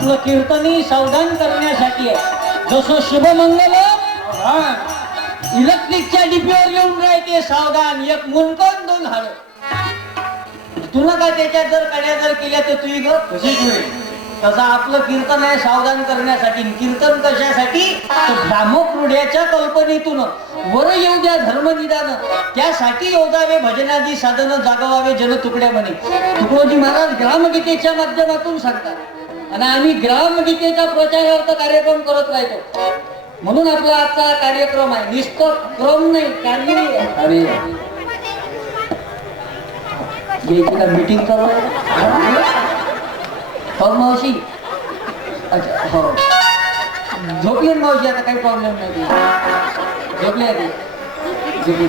आपलं कीर्तनी सावधान करण्यासाठी आहे. जसं शुभमंगल इलेक्ट्रिकच्या डिपीवर येऊन राहते सावधान. एक मुलकन दोन हाड. तुला का त्याच्यात जर कड्या जर केल्या तर तुझी ग होईल तसं आपलं कीर्तन आहे सावधान करण्यासाठी. कीर्तन कशासाठी? तर भ्रामक कल्पनेतून. वर येऊ द्या धर्मनिदान. त्यासाठी योजावे भजनादी साधन जागवावे जन तुकड्या म्हणे तुकडोजी महाराज ग्रामगीतेच्या माध्यमातून सांगतात. आणि आम्ही ग्रामगीतेचा प्रचारार्थ कार्यक्रम करत राहतो म्हणून आपला आजचा कार्यक्रम आहे निष्ठ क्रम नाही कार्य. अरे मीटिंग आहे हो मावशी अच्छा हो झोपली मावशी आता काही प्रॉब्लेम नाही. झोपली ती? झोपली.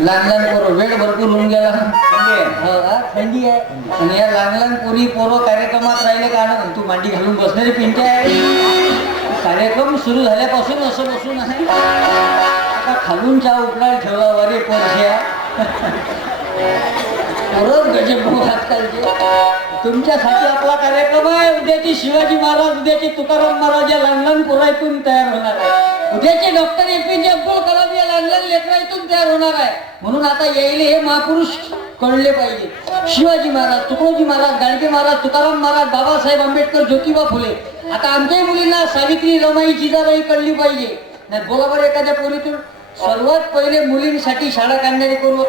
लहान लहान पोरं वेळ भरपूर होऊन गेला. हो? थंडी आहे. आणि या लहान लहान पोरी पोरं कार्यक्रमात राहिले का? ना तू मांडी घालून बसणारी पिंटे आहे. कार्यक्रम सुरू झाल्यापासून असं बसून आहे. आता खालून चहा उकळायला ठेवला वरे पोरश्या पोरं गजब भाऊ आजकालचे. तुमच्यासाठी आपला कार्यक्रम आहे. उद्याची शिवाजी महाराज उद्याची तुकाराम महाराज या लहान लहान पोरायतून तयार होणार आहे. उद्याचे डॉक्टर ए पी जे अब्दुल कलाम या लहान लहान लेकरायतून तयार होणार आहे. म्हणून आता येईल हे महापुरुष कळले पाहिजे. शिवाजी महाराज तुकडोजी महाराज गाडगे महाराज तुकाराम महाराज बाबासाहेब आंबेडकर ज्योतिबा फुले. आता आमच्याही मुलींना सावित्री रमाई जिजाबाई कळली पाहिजे. नाही बोला बरं एखाद्या पोरीतून. सर्वात पहिले मुलींसाठी शाळा काढणारे कोण होत?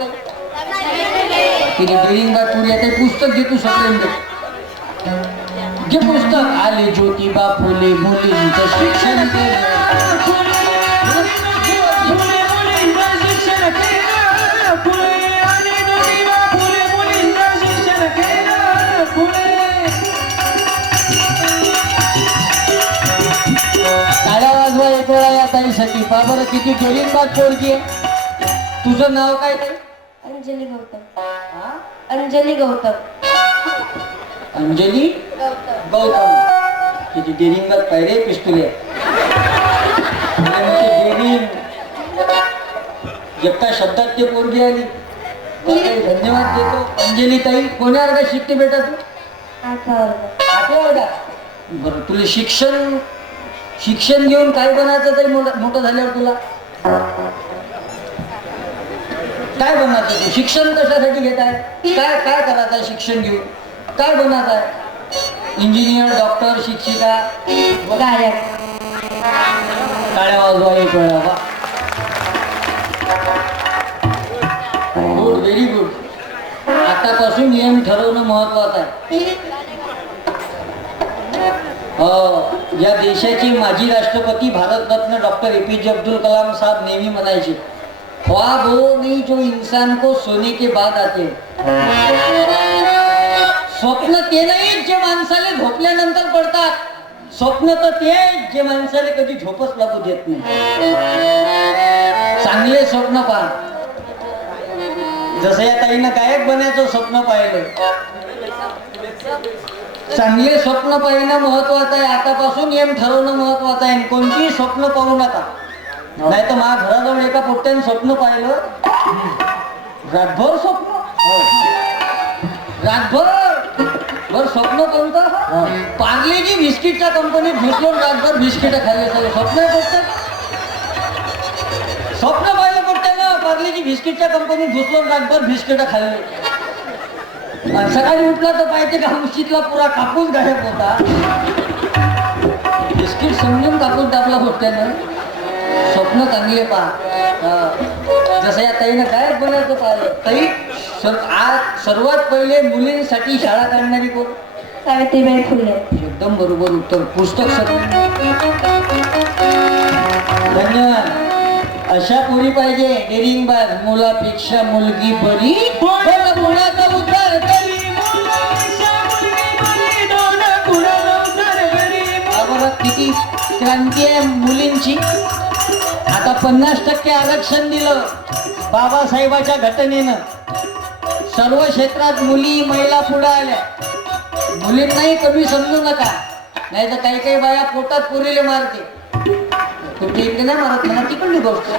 तिने डिरिंगबा टूर येते पुस्तक घेतो तू सगळे जे पुस्तक आले ज्योतिबा फुले मुलींचं शिक्षण पा बरं किती डिरिंगबा पोरगी? आहे तुझं नाव काय ते अंजली गौतम? अंजली गौतम. अंजली गौतम. किती डेरिंगात पाहिजे पिस्तुले. डेरिंग एका शब्दात ते पोरगी आली. धन्यवाद देतो. अंजली ताई कोण्या वर्गात शिकते बेटा तू? आठव्या वर्गात? बरं तुला शिक्षण शिक्षण घेऊन काय बनायचं ताई मोठं झाल्यावर तुला? काय बनायचं तू? शिक्षण कशासाठी घेत आहे काय काय करायचं आहे शिक्षण घेऊन? काय बनायचं आहे इंजिनियर डॉक्टर शिक्षिका? गायक. टाळ्या वाजवा एक वेळा गुड व्हेरी गुड आतापासून नियम ठरवणं महत्वाचं आहे. या देशाचे माजी राष्ट्रपती भारतरत्न डॉक्टर ए पी जे अब्दुल कलाम साहब नेहमी म्हणायचे ख्वाब हो नहीं जो इंसान को सोने के बाद आते स्वप्न ते नाही जे माणसाला झोपल्यानंतर पडतात स्वप्न तर ते जे माणसाला कधी झोपच लागू देत नाही. चांगले स्वप्न पहा. जसं या ताईनं गायक बनायचं स्वप्न पाहिलं. चांगले स्वप्न पाहिणं महत्वाचं आहे. आतापासून एम ठरवणं महत्वाचं आहे. आणि कोणतीही स्वप्न पाहू नका. नाही तर माझ्या घराजवळ एका पोट्ट्याने स्वप्न पाहिलं. रातभर स्वप्न. रातभर. बर स्वप्न कोणतं? पार्लेजी बिस्किटच्या कंपनीत घुसलो रातभर बिस्किट खाल्ले. सगळे स्वप्न पोट्ट्यात स्वप्न पाहिलं पोट्ट्यानं पार्लेजी बिस्किटच्या कंपनीत घुसलो रातभर बिस्किट खाल्ले. सकाळी उठला तर पाहिजे का उशीतला पुरा कापूस गायब होता. बिस्किट समजून कापूस दाबला पोट्ट्यानं स्वप्न चांगले पहा. जसं या ताईनं काय बोलायचं पाहिलं. ताई सर- आज सर्वात पहिले मुलींसाठी शाळा काढणारी कोण? सावित्रीबाई फुले. एकदम बरोबर उत्तर. पुस्तक धन्यवाद अशा पोरी पाहिजे. डेरिंग बाज मुलापेक्षा मुलगी बरी. पण मुलाचा बरं किती क्रांती आहे मुलींची. आता पन्नास टक्के आरक्षण दिलं बाबासाहेबाच्या घटनेनं. सर्व क्षेत्रात मुली महिला पुढे आल्या. मुलींनाही कमी समजू नका. नाही तर काही काही बाया पोटात पुरीले मारते तुमच्या इकडे नाही मारत म्हणा तिकडली गोष्ट.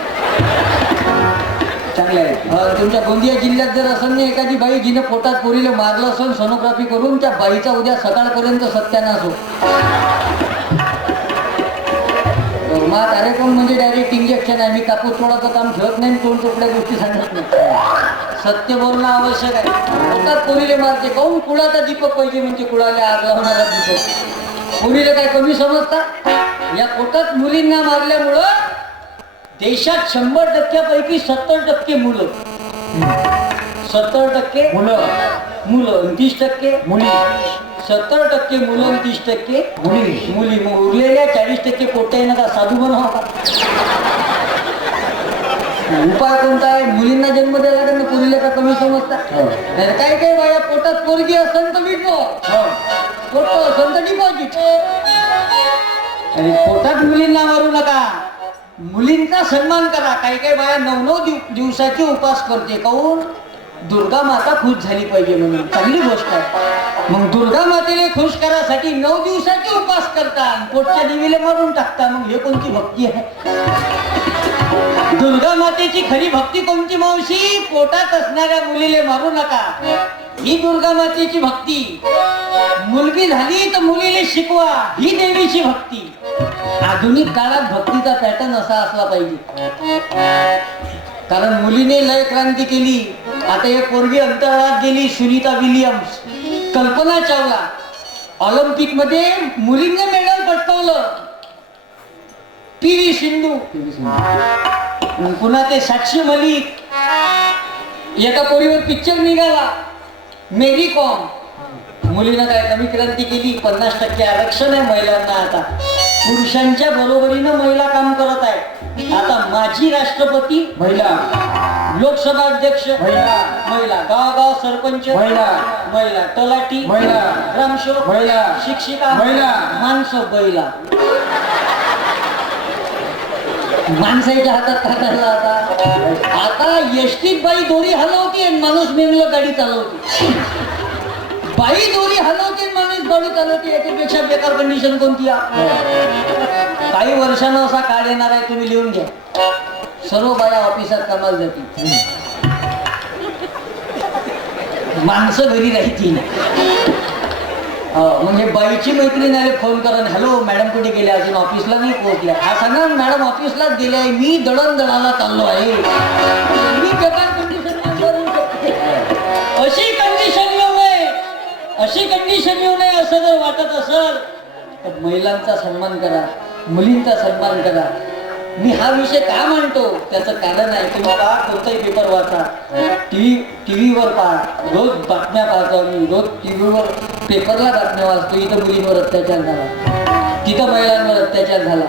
चांगलं तुमच्या गोंदिया जिल्ह्यात जर असं नाही एखादी बाई जिने पोटात पोरीला मारलं असेल सोनोग्राफी करून त्या बाईचा उद्या सकाळपर्यंत सत्यानाश हो मा कार्यक्रम म्हणजे डायरेक्ट इंजेक्शन आहे. मी कापूस तोडाचं काम ठेवत नाही तोड तुकड्या गोष्टी सांगत नाही. सत्य बोलणं आवश्यक आहे. पोटात पोरीले मारते काऊन कुळाचा दीपक पाहिजे म्हणजे कुळाला आग लावणारा दीपक. पोरीला काय कमी समजता? या पोटात मुलींना मारल्यामुळं देशात शंभर टक्क्यापैकी सत्तर टक्के मुलं. सत्तर टक्के मुलं. मुलं. तीस टक्के मुली. सत्तर टक्के मुलं तीस टक्के मुली. मुली. मग उरलेल्या चाळीस टक्के पोट्यानं का साधू बनावा. उपाय कोणता आहे? मुलींना जन्म द्यायला त्यांना पुरीला का कमी समजता? हो. नाही काही काही बाया पोटात पोरगी असेल तर विटो पोट असेल तर डिपॉझिट आणि पोटात मुलींना मारू नका. मुलींचा सन्मान करा. काही काही बाया नऊ नऊ दिव- दिवसाची उपास करते. काऊन? दुर्गा माता खुश झाली पाहिजे म्हणून. चांगली गोष्ट आहे. मग दुर्गा मातेने खुश करासाठी नऊ दिवसाचे उपास करता पोटच्या देवीला मारून टाकता. मग हे कोणती भक्ती आहे? दुर्गा मातेची खरी भक्ती कोणती मावशी? पोटात असणाऱ्या मुलीले मारू नका. ही दुर्गा मातेची भक्ती. मुलगी झाली तर मुलीले शिकवा. ही देवीची भक्ती. आधुनिक काळात भक्तीचा पॅटर्न असा असला पाहिजे. कारण मुलीने लय क्रांती केली. आता एक पोरगी अंतराळात गेली सुनीता विलियम्स. कल्पना चावला. ऑलिम्पिकमध्ये मुलींना मेडल पटकावलं. P V Sindhu. पुन्हा ते साक्षी मलिक. एका पोरीवर पिक्चर निघाला. मेरी कॉम मुलीनं काय कमी क्रांती केली? पन्नास टक्के आरक्षण आहे महिलांना आता. पुरुषांच्या बरोबरीनं महिला काम करत आहे आता माजी राष्ट्रपती महिला लोकसभा अध्यक्ष महिला महिला गावगाव सरपंच महिला. महिला तलाठी महिला. ग्रामसेवक महिला. शिक्षिका महिला. माणसं बैला माणसाच्या हातात काय झालं आता आता एसटीत बाई दोरी हलवते आणि माणूस मेमलं गाडी चालवते बाई दोरी हलवते गाडी चालवते याच्यापेक्षा बेकार कंडिशन कोणती आहे काही वर्षानं असा काळ येणार आहे तुम्ही लिहून घ्या. सर्व बाया ऑफिसात कामाला जातील. माणसं घरी राहतील. हो, म्हणजे बाईची मैत्रीण आले फोन करून हॅलो मॅडम कुठे गेल्या? अजून ऑफिसला नाही पोहोचल्या. हा सांगा मॅडम ऑफिसलाच गेले मी दळण दळाला चाललो आहे. मी अशी कंडिशन येऊ नये असं जर वाटत असेल तर महिलांचा सन्मान करा मुलींचा सन्मान करा. मी हा विषय का मांडतो? त्याचं कारण आहे की बाबा कोणताही पेपर वाचा. टीव्ही टीव्हीवर पहा. रोज बातम्या पाहतो आम्ही. रोज टीव्हीवर पेपरला बातम्या वाचतो. इथं मुलींवर अत्याचार झाला. तिथं महिलांवर अत्याचार झाला.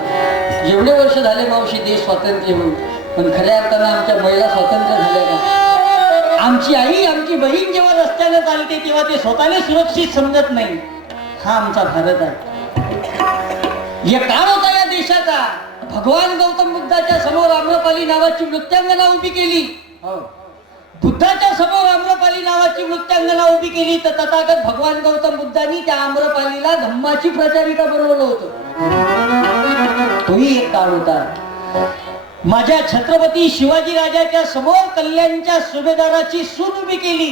एवढे वर्ष झाले मावशी देश स्वातंत्र्य होऊन. पण खऱ्या अर्थानं आमच्या महिला स्वातंत्र्य झाल्या का? आमची आई आमची बहीण जेव्हा रस्त्याने चालते तेव्हा ते स्वतःला सुरक्षित समजत नाही. हा आमचा भारत आहे. एक काळ होता या देशाचा. भगवान गौतम बुद्धाच्या समोर आम्रपाली नावाची नृत्यांगना उभी केली. हो. बुद्धाच्या समोर आम्रपाली नावाची नृत्यांगना उभी केली तर तथागत भगवान गौतम बुद्धांनी त्या आम्रपालीला धम्माची प्रचारिका बनवलं होतं. तोही एक काळ होता. माझ्या छत्रपती शिवाजी राजाच्या समोर कल्याणच्या सुभेदाराची सून उभी केली.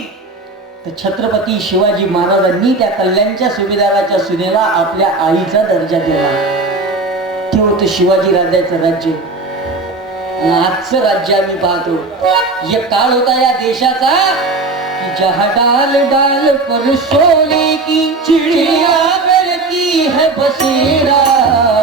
तर छत्रपती शिवाजी महाराजांनी त्या कल्याणच्या सुभेदाराच्या सुनेला आपल्या आईचा दर्जा दिला. ते होतं शिवाजी राजाचं राज्य. आजचं राज्य आम्ही पाहतो. एक काळ होता या देशाचा की जहा डाल डाल पर सोने की चिड़िया है बसेरा.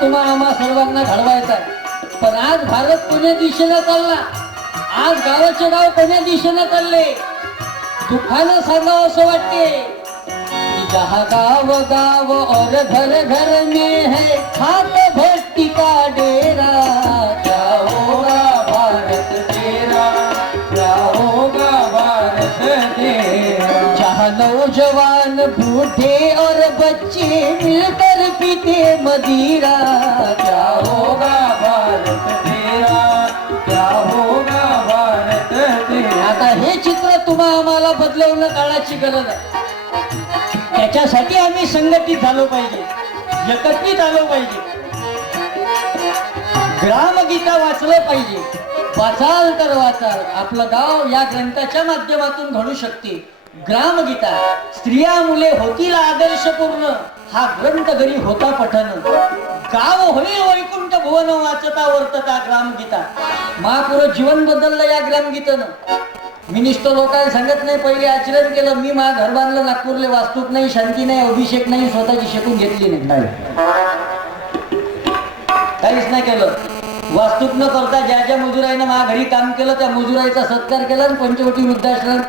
तुम्हाला आम्हा सर्वांना घडवायचा आहे. पण आज भारत कोण्या दिशेला चालला? आज गावाचे गाव कोण्या दिशेनं चालले? दुःखानं सांगावं असं वाटते. कि जहाँ गाव गाव और घर घर में है खात भक्ति का डेरा. क्या होगा भारत तेरा? क्या होगा भारत तेरा? जहाँ नौजवान बूढ़े और बच्चे मिलकर पीते मदिरा क्या होगा भारत तेरा क्या होगा भारत तेरा. आता हे चित्र तुम्हा आम्हाला बदलवणं काळाची गरज आहे. त्याच्यासाठी आम्ही संघटित झालो पाहिजे एकत्रित आलो पाहिजे. ग्रामगीता वाचलं पाहिजे. वाचाल तर वाचाल. आपलं गाव या ग्रंथाच्या माध्यमातून घडू शकते. ग्रामगीता स्त्रिया मुले होतील आदर्शपूर्ण हा ग्रंथ घरी होता पठन गाव होईल वैकुंठ भुवन वाचता वर्तता ग्रामगीता महापुर जीवन बदललं या ग्रामगीतानं मी लोकांना सांगत नाही पहिले आचरण केलं मी माझं घर बांधलं नागपूरले वास्तूक नाही शांती नाही अभिषेक नाही स्वतःची शिकून घेतली नाही. काहीच नाही केलं. वास्तूक न करता ज्या ज्या मजुराईनं माझ्या घरी काम केलं त्या मजुराईचा सत्कार केला आणि पंचवटी वृद्धाश्रम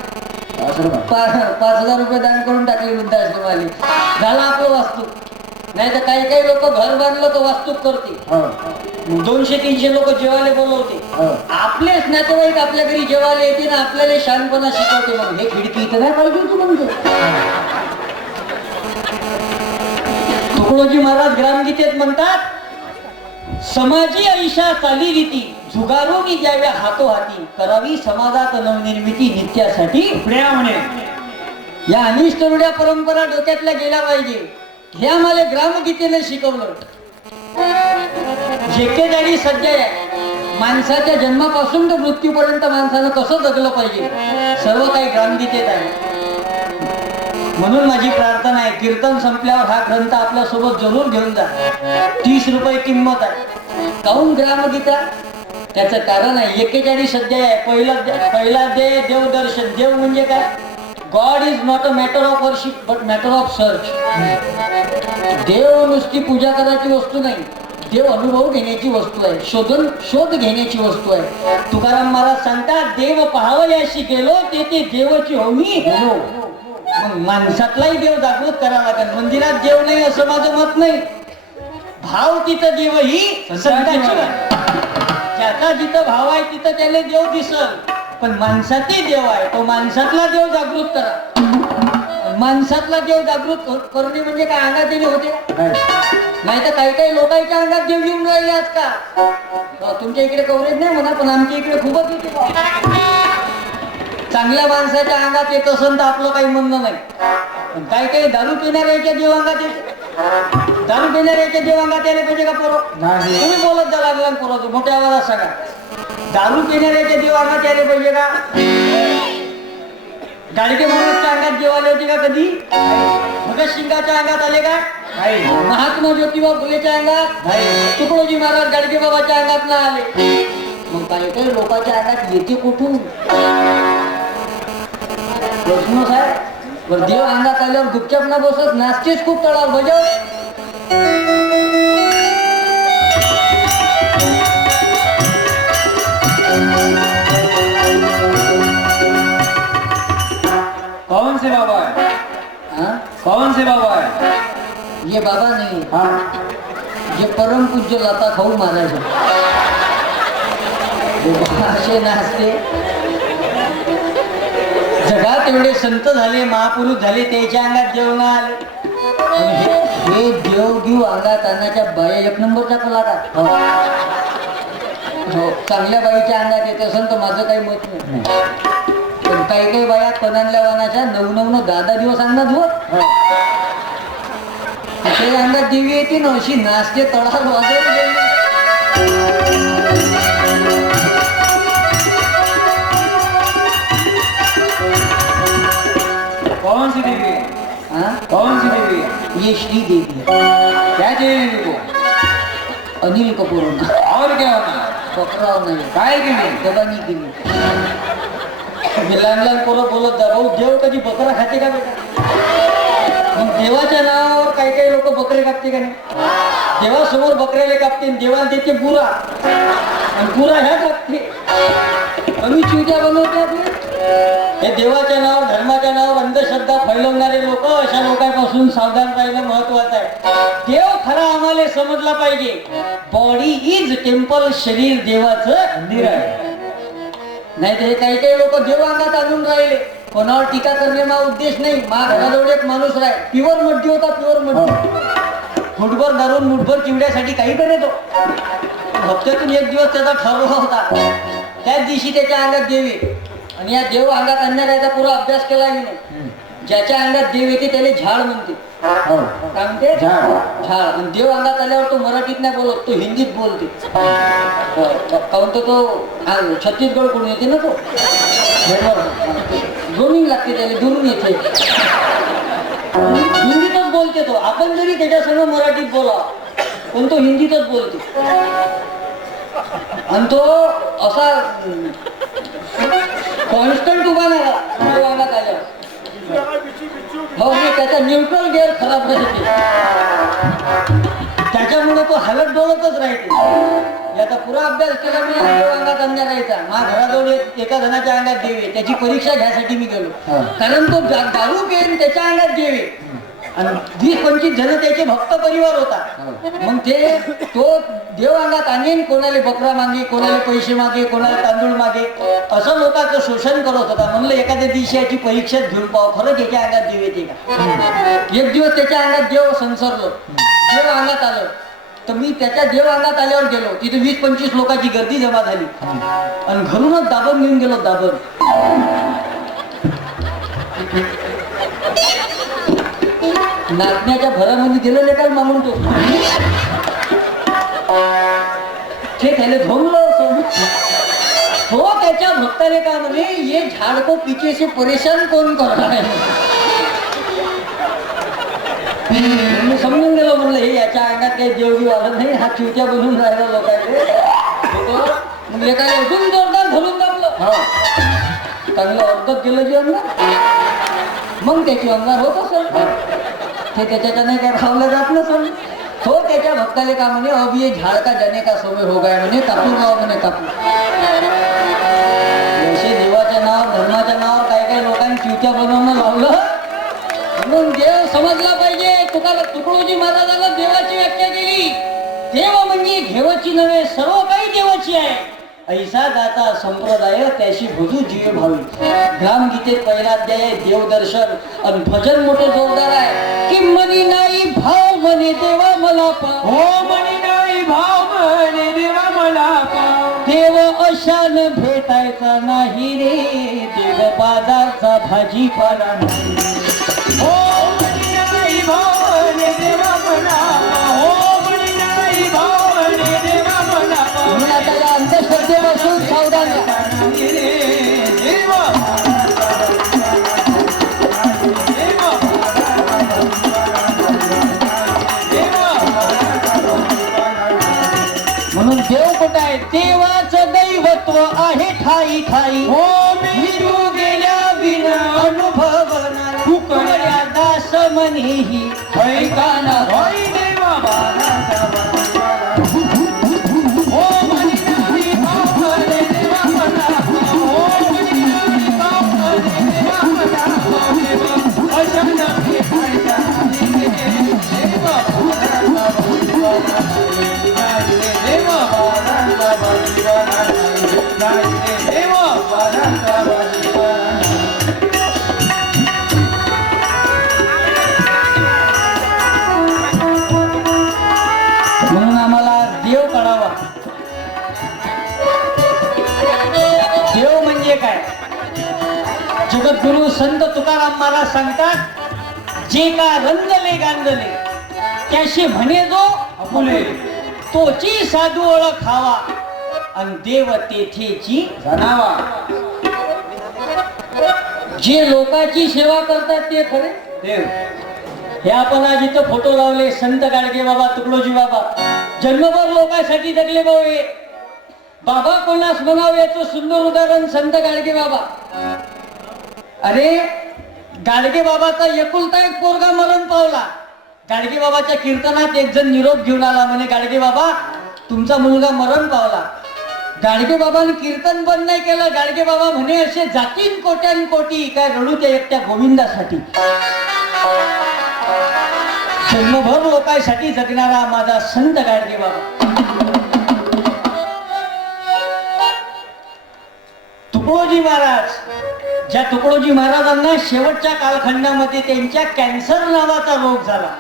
पाच हजार रुपये दान करून टाकले वृद्धाश्रमाले झालं आपलं वास्तूक नाही तर काही काही लोक घर बांधलं तर वास्तूक करते दोनशे तीनशे लोक जेवायला बोलवते आपलेच नातेवाईक आपल्या घरी जेवायला येते ना आपल्याला शानपणा शिकवते मग हे खिडकी इथं नाही पाहिजे होती म्हणतो तुकडोजी महाराज ग्रामगीतेत म्हणतात समाजी ऐशा चाली रीती जुगारोगी द्याव्या हातोहाती करावी समाजात नवनिर्मिती नित्यासाठी प्रिया म्हणे या अनिष्ट परंपरा डोक्यातल्या गेल्या पाहिजे. हे आम्हाला ग्रामगीतेने शिकवलं. जेकेदारी सध्या आहे. माणसाच्या जन्मापासून तर मृत्यूपर्यंत माणसानं कसं जगलं पाहिजे? सर्व काही ग्रामगीतेत आहे. म्हणून माझी प्रार्थना आहे कीर्तन संपल्यावर हा ग्रंथ आपल्यासोबत जरूर घेऊन जा. तीस रुपये किंमत आहे. काहून ग्रामगीता? त्याचं कारण आहे एकेचाळीस सध्या आहे. पहिला पहिला दे देवदर्शन. देव म्हणजे काय? God is not a matter of worship but matter of search देव नुसती पूजा करायची वस्तू नाही. देव अनुभव घेण्याची वस्तू आहे. शोधून शोध घेण्याची वस्तू आहे. तुकाराम महाराज सांगतात देव पाहावयाशी गेलो ते देवाची देवची होमी गेलो मग माणसातलाही देव जागृत करावा लागेल. मंदिरात देव नाही असं माझं मत नाही. भाव तिथं देव ही संताची. ज्याचा जिथं भाव आहे तिथं त्याला देव दिसल. पण माणसातही देव आहे. तो माणसातला देव जागृत करा. माणसातला देव जागृत कर- करणे म्हणजे काय? अंगात देवी होते? नाही. तर काही काही लोकांच्या अंगात देव येऊन राहिले आज का तुमच्या इकडे कव्हरेज नाही म्हणा पण आमच्या इकडे खूपच येते. चांगल्या माणसाच्या अंगात येत असेल तर आपलं काही म्हणणं नाही. पण काही काही दारू पिणाऱ्याच्या देव अंगात येते दारू पिणाऱ्याच्या देव अंगात यायला पाहिजे का पोरं. तुम्ही बोलत जा लागला पोरं मोठ्या आवाजात सांगा. दारू पिणाऱ्याच्या देव अंगात यायला पाहिजे का? गाडगे महाराजच्या अंगात देव आले होते का कधी? भगतसिंगाच्या अंगात आले का? महात्मा ज्योतिबा फुलेच्या अंगात? तुकडोजी महाराज गाडगे बाबाच्या अंगात ना आले. मग काही काही लोकांच्या अंगात येते कुठून? प्रश्न साहेब बरं देव अंगात आल्यावर गुपचाप ना बसत नाचतेच खूप तळावर बजाव. कौन से बाबा है। हाँ? कौन से बाबा है। ये बाबा नहीं। हाँ। जे परम पूज्य लता खाऊ महाराज असे नाचते. जगात एवढे संत झाले महापुरुष झाले त्याच्या अंगात जेवण आले हे- देव घेऊ अंगात अन्नाच्या बाया एक नंबरचा कलाकार हो. हो. चांगल्या बाईच्या अंगात येत असेल तर माझं काही मत नाही. पण काही काही बाया कणांल्या वानाच्या नऊ नऊ न दिवस अंगात हो. ते अंगात देवी येते ना अशी नाचते तळावर वाजवली श्री देवी त्या अनिल कपूर और क्या होना बकराव नाही काय की नाही दबानी केली हे लहान लहान पोरं बोलत जा भाऊ देव कधी बकरा खाते का बेटा मग देवाच्या नावावर काही काही लोक बकरे कापते का नाही देवासमोर बकऱ्याला कापते देवाला देते पुरा आणि पुरा ह्या कापते आम्ही चिवट्या बनवते आपले हे देवाच्या नाव धर्माच्या नाव अंधश्रद्धा फैलवणारे लोक अशा लोकांपासून सावधान राहिलं महत्वाचं आहे. देव खरा आम्हाला समजला पाहिजे. बॉडी इज टेम्पल शरीर देवाचं मंदिर आहे. नाही तर काही काही लोक देव अंगात आणून राहिले. कोणावर टीका करणे हा उद्देश नाही. मा घराजवळ एक माणूस राय. प्युअर मड्डी होता प्युअर मड्डी. फुटभर धरून मुठभर चिवड्यासाठी काही पण येतो. हप्त्यातून एक दिवस त्याचा ठरवला होता. त्याच दिवशी त्याच्या अंगात देवी. आणि या देव अंगात आणणाऱ्याचा पुरा अभ्यास केला मी. नाही ज्याच्या अंगात देव येते त्याला झाड म्हणते. हो. काय म्हणते झाड. झाड आणि देव अंगात आल्यावर तो मराठीत नाही बोलत तो हिंदीत बोलते. काऊन तर तो हा, छत्तीसगडकडून येते ना तो. जोमिंग लागते त्याला दुरून येते. हिंदीतच बोलते तो. आपण जरी त्याच्यासमोर मराठीत बोला पण तो हिंदीतच बोलते. आणि तो असा कॉन्स्टंट उभा राहिला अंगात आल्यावर हो मी त्याचा न्यूट्रल गेअर खराब राहते त्याच्यामुळे तो हलत डोलतच राहते याचा पुरा अभ्यास केला मी अंगात अंगात राहायचा माझ्या घराजवळ एक- जणाच्या अंगात देव त्याची परीक्षा घ्यायसाठी मी गेलो. हा. कारण तो दारू पेन त्याच्या अंगात देव आणि वीस पंचवीस जण त्याचे भक्त परिवार होता मग ते तो देव अंगात आणेन कोणाला बकरा मागे कोणाला पैसे मागे कोणाला तांदूळ मागे असं लोकांचं शोषण करत होता. म्हणलं एखाद्या दिवशी याची परीक्षा घेऊन पाव खरं त्याच्या अंगात देव येते का? एक दिवस त्याच्या अंगात देव संसरलो. देव अंगात आलं. तर मी त्याच्या देव अंगात आल्यावर गेलो. तिथे वीस पंचवीस लोकांची गर्दी जमा झाली. आणि घरूनच दाबून घेऊन गेलो दाबून. नाचण्याच्या भरामध्ये दिलं काय मागून तो? ते त्याला झोंबलो हो त्याच्या भक्ताने का म्हणे ये झाड को पीछे से परेशान कोण करणार आहे मी समजून गेलो म्हणलं हे याच्या अंगात काही देवगी वाढत नाही हा चिवत्या बनून राहिला लोकांचे लोकं अजून जोरदार धरून हा. चांगलं अर्धत गेलं जे अंगार मग त्याची अंगार होत असेल. हे त्याच्याच्या नाही काय खावलं जात नसेल तो त्याच्या भक्ताले का म्हणे अब ये झाड का जाने का समय हो गाय म्हणे कापून गाव हो म्हणे कापून जसे देवाच्या नाव धर्माच्या नाव काय काय लोकांनी चिवत्या बनवणं लावलं। म्हणून देव समजला पाहिजे तुका तुकडोजी महाराजाला देवाची व्याख्या केली। देव म्हणजे घेवाची नव्हे सर्व काही देवाची आहे। ऐसा दाता संप्रदाय त्याशी भुजू जीव भावी ग्रामगीतेत पहिला अध्याय देवदर्शन आणि भजन मोठं जोरदार आहे। की मनी नाही भाव म्हणे देवा मला पा हो म्हणे नाही भाव म्हणे देवा मला पाव. देव अशान भेटायचा नाही रे देव बाजारचा भाजीपाला नाही. हो म्हणे नाही भाव म्हणे देवा मला पाव. हो म्हणे नाही भाव म्हणे देवा मला पाव. म्हणून आता या अंधश्रद्धेपासून सावधान राहा. ठाई ठाई हो विरू गेल्या विना अनुभवना तुकड्या दास मनीही ऐकाना होय म्हणून आम्हाला देव कळावा. देव म्हणजे काय? जगद्गुरु संत तुकाराम मला सांगतात जे का रंगले गांजले त्याशी म्हणे जो आपुले तोची साधू ओळख खावा आणि देव तेथेची जनावा. जे लोकांची सेवा करतात ते खरे? देव. हे आपण आज इथं फोटो लावले संत गाडगे बाबा तुकडोजी बाबा. जन्मभर लोकांसाठी जगले भाऊ हे. बाबा कोणास म्हणावं याचं सुंदर उदाहरण संत गाडगे बाबा. अरे गाडगे बाबाचा एकुलता एक पोरगा मरण पावला. गाडगे बाबाच्या कीर्तनात एक जण निरोप घेऊन आला म्हणे गाडगे बाबा तुमचा मुलगा मरण पावला. गाडगे बाबांनी कीर्तन बंद नाही केलं. गाडगे बाबा म्हणे असे जातीन कोट्यान कोटी काय रडू ते एकट्या गोविंदासाठी. जन्मभर लोकांसाठी जगणारा माझा संत गाडगे बाबा. तुकडोजी महाराज ज्या तुकडोजी महाराजांना शेवटच्या कालखंडामध्ये त्यांच्या कॅन्सर नावाचा रोग झाला.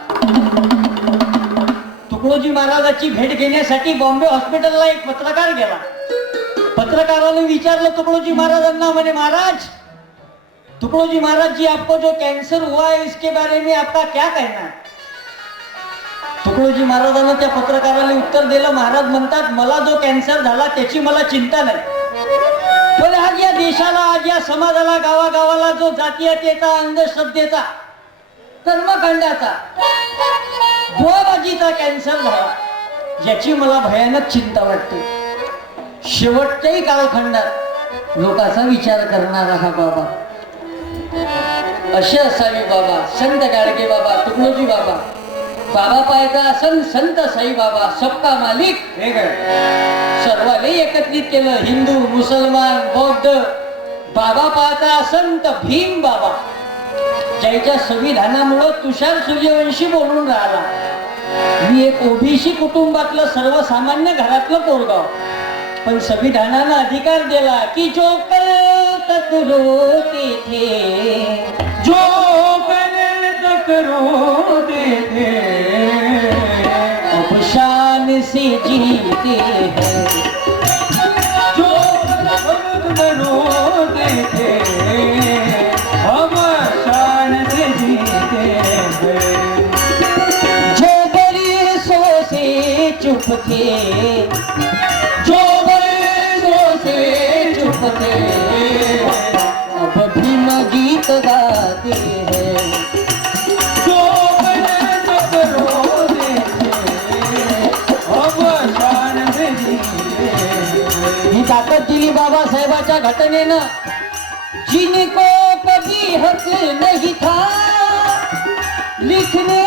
तुकडोजी महाराजाची भेट घेण्यासाठी बॉम्बे हॉस्पिटलला एक पत्रकार गेला. पत्रकाराने विचारलं तुकडोजी महाराजांना म्हणे महाराज तुकडोजी महाराज जी आपको जो कैंसर हुआ है इसके बारे में आपका क्या कहना है? तुकडोजी महाराजांना त्या पत्रकाराला उत्तर दिलं महाराज म्हणतात मला जो कॅन्सर झाला त्याची मला चिंता नाही. पण आज या देशाला आज या समाजाला गावागावाला जो जातीयतेचा अंधश्रद्धेचा कर्मकांडाचा बुवाबाजीचा कॅन्सर झाला याची मला भयानक चिंता वाटते. शेवटच्याही कालखंडात लोकांचा विचार करणारा हा बाबा. असे असावे बाबा संत गाडगे बाबा तुकडोजी बाबा. बाबा पाहायचा असन संत साई बाबा सबका मालिक. सर्वाले एकत्रित केलं हिंदू मुसलमान बौद्ध. बाबा पाहता संत भीम बाबा. ज्याच्या संविधानामुळं तुषार सूर्यवंशी बोलून राहिला. मी एक ओबीसी कुटुंबातलं सर्वसामान्य घरातलं पोरगाव पण संविधानाला अधिकार दिला की जो कल तक रोते जो कल करो तेथे अब शान से जीते हैं जो कल रोते हम शान से जीते हैं। जो से चुप थे से अब भी मैं गीत गाती है। जो कल तक रोते थे हम शान ही। ताकद दिली बाबासाहेबाच्या घटनेनं जिनको कभी हक नहीं था लिखने